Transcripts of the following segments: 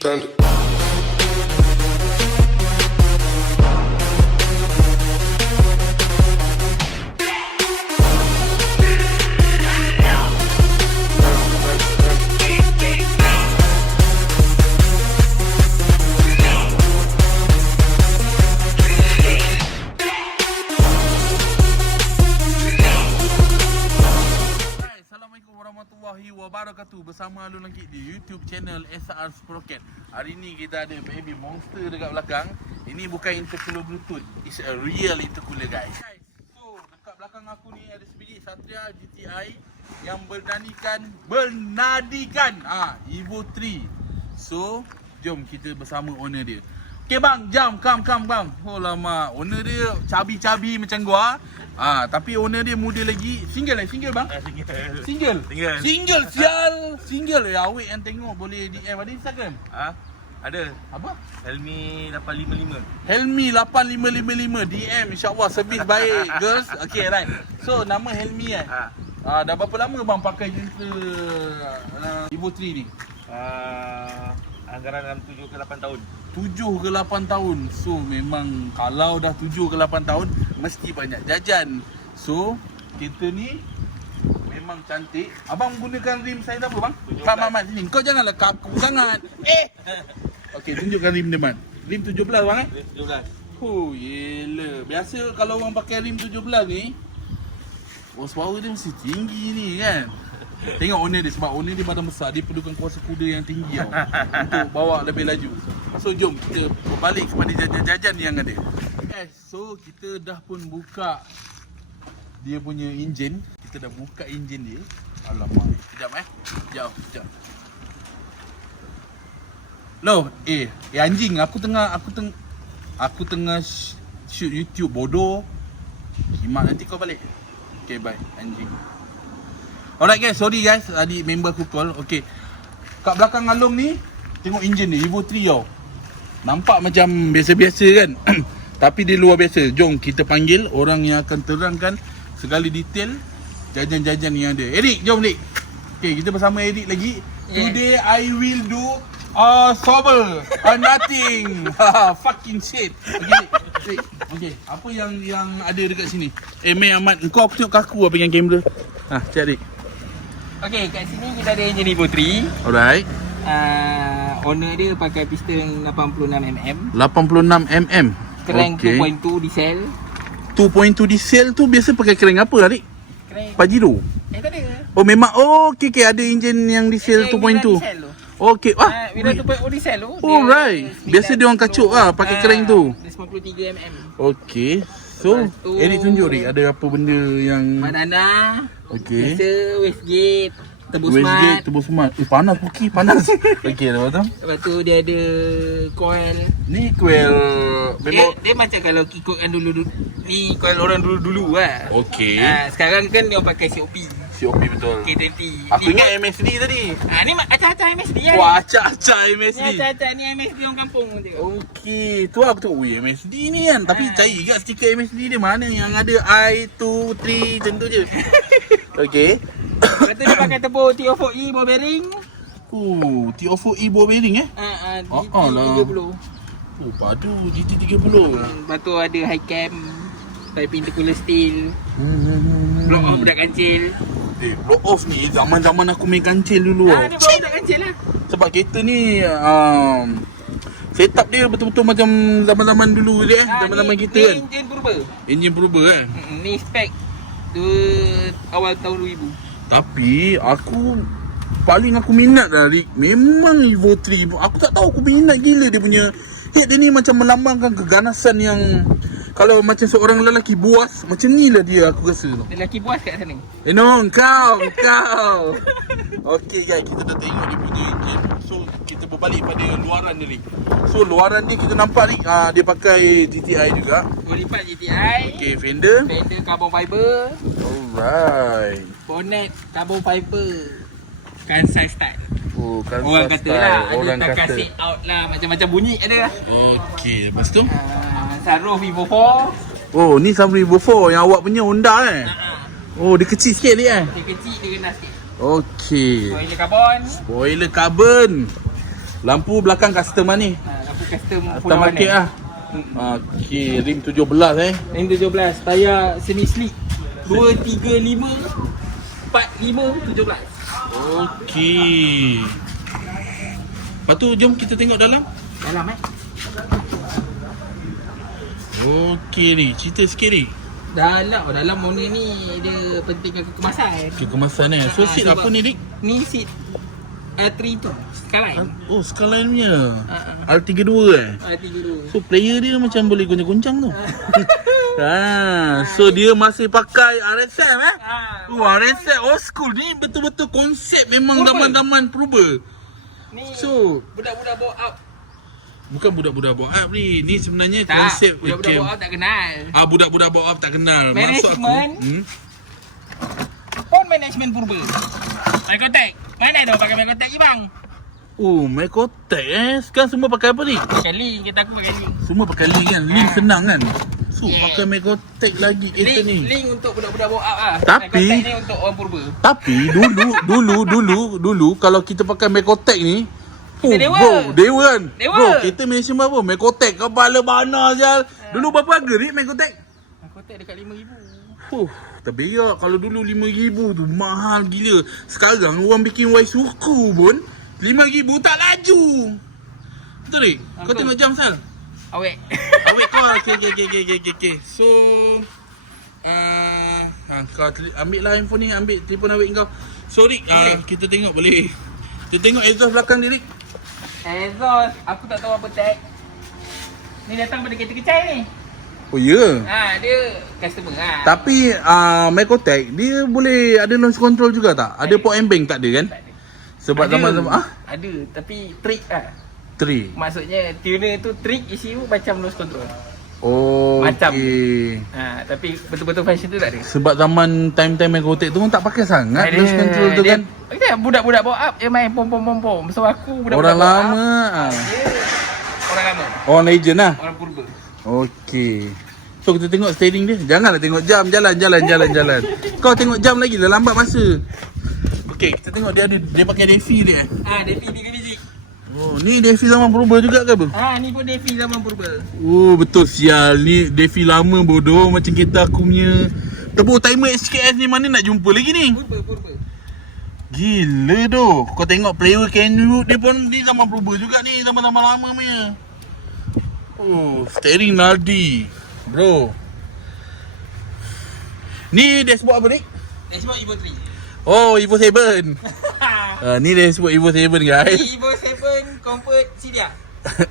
Thunder. Assalamualaikum warahmatullahi wabarakatuh. Bersama Alun Langkit di YouTube channel SR Sprocket. Hari ni kita ada baby monster dekat belakang. Ini bukan intercooler Bluetooth, it's a real intercooler guys. So dekat belakang aku ni ada sebiji Satria GTI yang bernadikan Evo 3. So jom kita bersama owner dia. Okay bang, jam, come bang. Oh lama, owner dia cabi-cabi macam gua. Tapi owner dia muda lagi. Single bang? Single sial. Awek yang tengok boleh DM ada Instagram? Ada. Apa? Helmi 855. Helmi 8555 DM insya-Allah servis baik girls. Okay right. So nama Helmi dah berapa lama bang pakai Evo 3 ni? Anggaran dalam 7 ke 8 tahun. 7 ke 8 tahun. So memang kalau dah 7 ke 8 tahun mesti banyak jajan. So kita ni memang cantik. Abang gunakan rim saiz apa bang? Mat sini. Kau janganlah kaku sangat. Okey, tunjukkan rim dia Mat. Rim 17 bang Rim 17. Oh yela. Biasa kalau orang pakai rim 17 ni horsepower dia mesti tinggi ni kan. Tengok owner dia, sebab owner dia badan besar, dia perlukan kuasa kuda yang tinggi tau untuk bawa lebih laju. So jom kita berbalik kepada jajan-jajan yang ada. So kita dah pun buka dia punya enjin. Kita dah buka enjin dia. Alamak, sekejap. Loh, anjing, aku tengah shoot YouTube bodoh. Kimak nanti kau balik. Okay, bye anjing. Alright guys, sorry guys, tadi member aku call. Okay, kat belakang Along ni tengok enjin ni, Evo 3 tau. Nampak macam biasa-biasa kan. Tapi dia luar biasa. Jom kita panggil orang yang akan terangkan segala detail jajan-jajan yang ada. Eric, jom Eric. Okay, kita bersama Eric lagi. Today I will do sober nothing. Fucking shit. Okay, okay, apa yang ada dekat sini? Mei Ahmad, kau aku tengok kaku apa dengan kamera. Cari. Okay, kat sini kita ada enjin Evo 3. Alright. Owner dia pakai piston 86mm. 86mm. Crank okay. 2.2 diesel. 2.2 diesel tu biasa pakai crank apa Adik? Crank Pajero? tak ada. Oh memang, okay, ada enjin yang diesel 2.2. Okay, Bila 2.0 diesel tu. Alright. Biasa dia orang kacuk pakai crank tu. Dia 93mm. Okay. So, Eric tunjuk Eric ada apa benda yang Banana. okay. Biasa wastegate. Tebus Westgate, smart. tebus smart. Panas Puki, panas. Okay, lepas tu. Lepas tu dia ada coil. Ni coil memang Dia macam kalau ikutkan dulu ni coil orang dulu lah. okay. Sekarang kan dia orang pakai COP. COP betul. K20. Aku ingat MSD tadi. Ni acah-acah MSD lah. Wah, acak-acak MSD. Ni acah-acah ni MSD orang kampung tu. Okey, tu aku tengok MSD ni kan. Tapi cari juga stiker MSD dia mana yang ada I, 2, 3 macam tu je. Okey. Lepas tu dia pakai turbo TO4E ball bearing. TO4E ball bearing GT30. Padu GT30. Lepas tu ada high cam, type intercooler steel. Block off budak kancil. Block off ni zaman-zaman aku main kancil dulu Dia bawa budak kancil lah. Sebab kereta ni setup dia betul-betul macam zaman-zaman dulu je zaman-zaman kita kan. Enjin purba kan. Ni spek awal tahun 2000. Tapi aku minat dah Rick. Memang Evo 3. Aku tak tahu, aku minat gila dia punya head dia ni, macam melambangkan keganasan yang kalau macam seorang lelaki buas, macam ni lah dia aku rasa tu. Lelaki buas kat sana. No, kau. Okey guys, kita dah tengok dia punya engine. So kita berbalik pada luaran dia Rick. So luaran dia kita nampak Rick, dia pakai GTI juga. Lipat GTI. Okey, fender Carbon fiber. Alright. Bonnet carbon fiber. Kansai style. Kan Orang kata lah, ada tak kasih out lah, macam-macam bunyi ada lah. Okey, lepas tu sunroof Evo 4. oh, ni sunroof Evo 4 yang awak punya Honda Oh, dia kecil sikit ni Dia kecil, dia rendah sikit. Okey. Spoiler karbon. Spoiler karbon. Lampu belakang customer ni. Lampu custom Custom market lah. Okey, rim 17 Rim 17, tayar semi slick 235 45 17. Okey. Lepas tu jom kita tengok dalam. Dalam Okey ni, cerita sikit ni. dalam owner ni dia pentingkan kekemasan. Kekemasan So seat sebab apa ni Dik? Ni seat R3 tu, Skyline. Oh, Skyline punya. Ah. R32 R3 tu. So player dia macam boleh goncang-goncang tu. So dia masih pakai RSM RSM old school ni, betul-betul konsep memang Purba. zaman-zaman purba. Ni So budak-budak bawa up. bukan budak-budak bawa up ni. Ni sebenarnya Tak, konsep budak-budak bawa up tak kenal. budak-budak bawa up tak kenal. Maksud aku Management. Pun management purba. Microtech. Mana tu pakai Microtech je bang? Oh, Microtech Sekarang semua pakai apa ni? Pakai link, kita aku pakai link. Semua pakai link kan? Link senang kan? So Yeah. pakai Microtech lagi kereta ni. Link untuk budak-budak bawa up lah. Tapi- Microtech ni untuk orang purba. Tapi dulu kalau kita pakai Microtech ni, Kita dewa. Bro, dewa kan? Dewa. Bro, kita Malaysia berapa? Microtech kepala bana je. Dulu berapa harga ni Microtech? Microtech dekat 5,000. Terberak. Kalau dulu 5,000 tu mahal gila. Sekarang orang bikin Y suku pun 5,000 tak laju. Betul tak? Kau Betul. tengok jam Sal? Awek. Awet kau. Okay. So kau ambil lah handphone ni. Ambil telefon awet kau. So Rik, kita tengok boleh. Kita tengok exhaust belakang ni Rik. Exhaust, aku tak tahu apa tag. Ni datang pada kereta kecil ni. Oh ya. Dia customer Tapi Microtech dia boleh ada launch control juga tak? Ada port and bank tak ada kan? Tak ada. Sebab Ada. zaman-zaman Ada, tapi trick lah. 3. Maksudnya tuner tu trick ECU macam nose control. Oh, Macam. okey. Tapi betul-betul function tu tak ada. Sebab zaman time-time Microtech tu orang tak pakai sangat launch control tu kan. Dia budak-budak bawa up dia main pom. So aku budak-budak Orang bawa lama. up, dia orang lama. Orang legend lah. Orang purba. Okey. So kita tengok steering dia. Janganlah tengok jam. Jalan. Kau tengok jam lagi dah lambat masa. Okey, kita tengok dia pakai Defi dia. Defi 3 biji. Oh, ni Defi zaman purba juga ke bang? Ni pun Defi zaman purba. Oh, betul sial. Ni Defi lama bodoh macam kereta aku punya. Turbo timer SKS ni mana nak jumpa lagi ni? Purba. Gila doh. Kau tengok player Kenwood dia pun ni zaman purba juga ni, zaman-zaman lama punya. Oh, steering Naldi. Bro. Ni dashboard apa ni? Dashboard Evo 3. Oh, Evo 7. Ni dashboard Evo 7 guys. Evo 7 Comfort Cydia.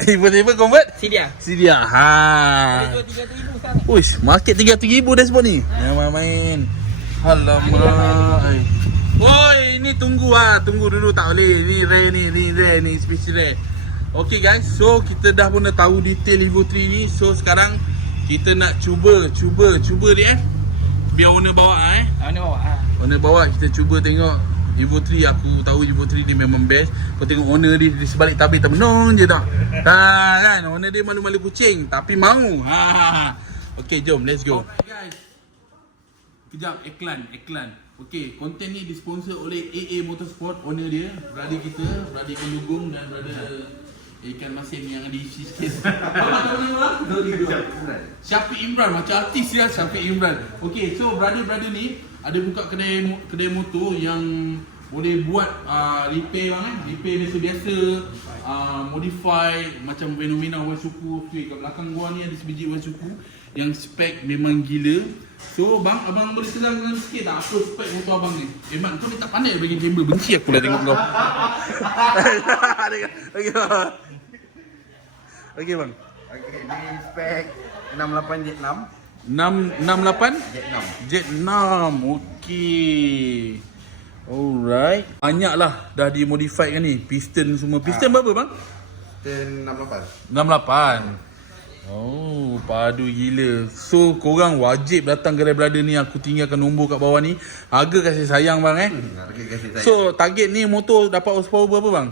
Evo 7 convert? Cydia. Sedia. Dia jual 300,000 sekarang. Uish, market 300,000 dashboard ni. Jangan main. Alamak. Oi, ni tunggu dulu tak boleh. Ni rare ni special rare. Okay guys, so kita dah pun dah tahu detail Evo 3 ni. So sekarang kita nak cuba dia biar owner bawa Owner bawa kita cuba tengok Evo 3. Aku tahu Evo 3 ni memang best. Kau tengok owner dia di sebalik tabir termenung je tak. Kan owner dia malu-malu kucing tapi mau. Okay, jom let's go. Guys. Kejap iklan. Okay, konten ni disponsor oleh AA Motorsport. Owner dia, brother kita, brother Ikan Lugung dan brother Ikan Masin yang ada isi sikit. Apa nama orang? Syafiq Imran, macam artis ya, Syafiq Imran. Okay, so brother ni ada buka kedai motor yang boleh buat repair bang repair biasa-biasa, modify macam fenomena Wan Suku. Okay, kat belakang gua ni ada sebiji Wan Suku yang spek memang gila. So bang, abang boleh terangkan sikit tak apa spek motor abang ni? Mat, kau ni tak pandai bagi chamber, benci aku dah tengok kau. Okey bang. Okey, ni spek 68 Jet 6. 668 Jet 6. Jet 6. Okey. Alright. Banyak lah dah dimodify kan ni. Piston semua. Piston berapa bang? Jet 68. 68. Oh, padu gila. So korang wajib datang kedai brother ni. Aku tinggalkan nombor kat bawah ni. Harga kasih sayang bang Okey, kasih saya. So target ni motor dapat horsepower berapa bang?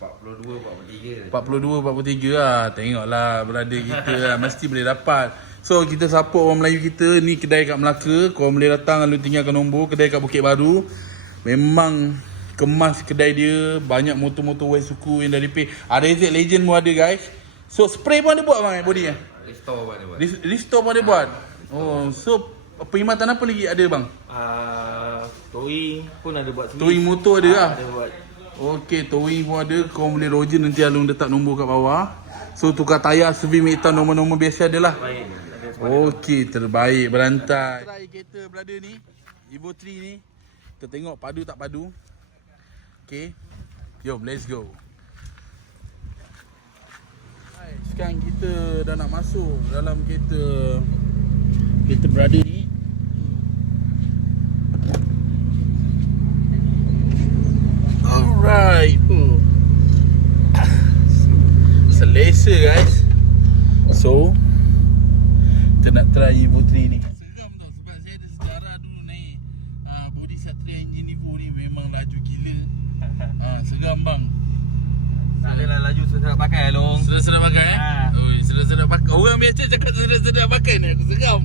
42, 43. 42, 43 lah. Tengoklah brother kita lah. Mesti boleh dapat. So kita support orang Melayu kita. Ni kedai kat Melaka. Korang boleh datang, lalu tinggalkan nombor. Kedai kat Bukit Baru. Memang kemas kedai dia. Banyak motor-motor Suzuki yang dah repair. RZ Legend pun ada guys. So spray pun ada buat bang body ya? Restore buat dia buat. Restore pun ada buat. Oh, so perkhidmatan apa lagi ada bang? Towing pun ada buat sendiri. Towing motor ada lah. Ada buat. Okey, towing pun ada. Kau boleh roger nanti Alung letak nombor kat bawah. So tukar tayar, service meter, nombor-nombor biasa ada lah. Baik. Ada semua. Okey, terbaik berantai. Try kereta brother ni, Evo 3 ni. Kita tengok padu tak padu. Okey. Jom, let's go. Hai, sekarang kita dah nak masuk dalam kereta brother ni. Alright. Selesa guys. So kita nak try Evo 3 ni. Seram tau sebab saya ada sejarah dulu naik body Satria engine Evo ni memang laju gila. Seram bang. Tak adalah laju sedap pakai Long. Sedap-sedap pakai eh? Oi, sedap-sedap pakai. Orang biasa cakap sedap-sedap pakai ni aku seram.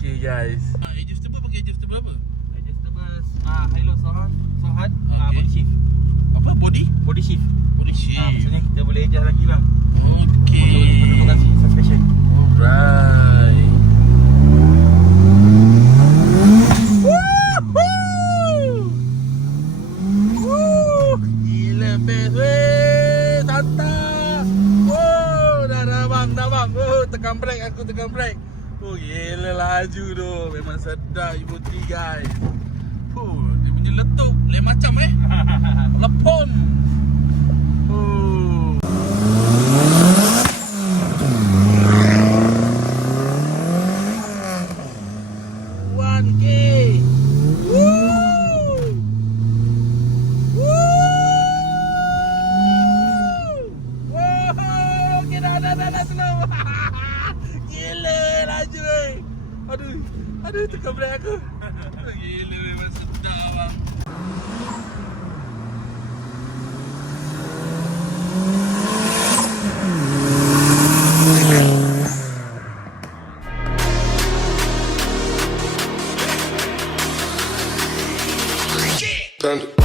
Okay guys. Adjustable pakai adjustable apa? Adjustable Hilo Sohan Okay. body shift. Apa body? Body shift. Body shift. Maksudnya kita boleh adjust lagi bang. Okay. Pendudukan suspension. Alright. Gila best weh. Santai. Oh, dah bang. Oh, tekan brake aku tekan brake. Oh, gila laju tu. Memang sedap Evo 3 guys. Dia punya letup lain macam Lepon. Aduh, tekan brake aku. Gila memang sedap bang. Thunder.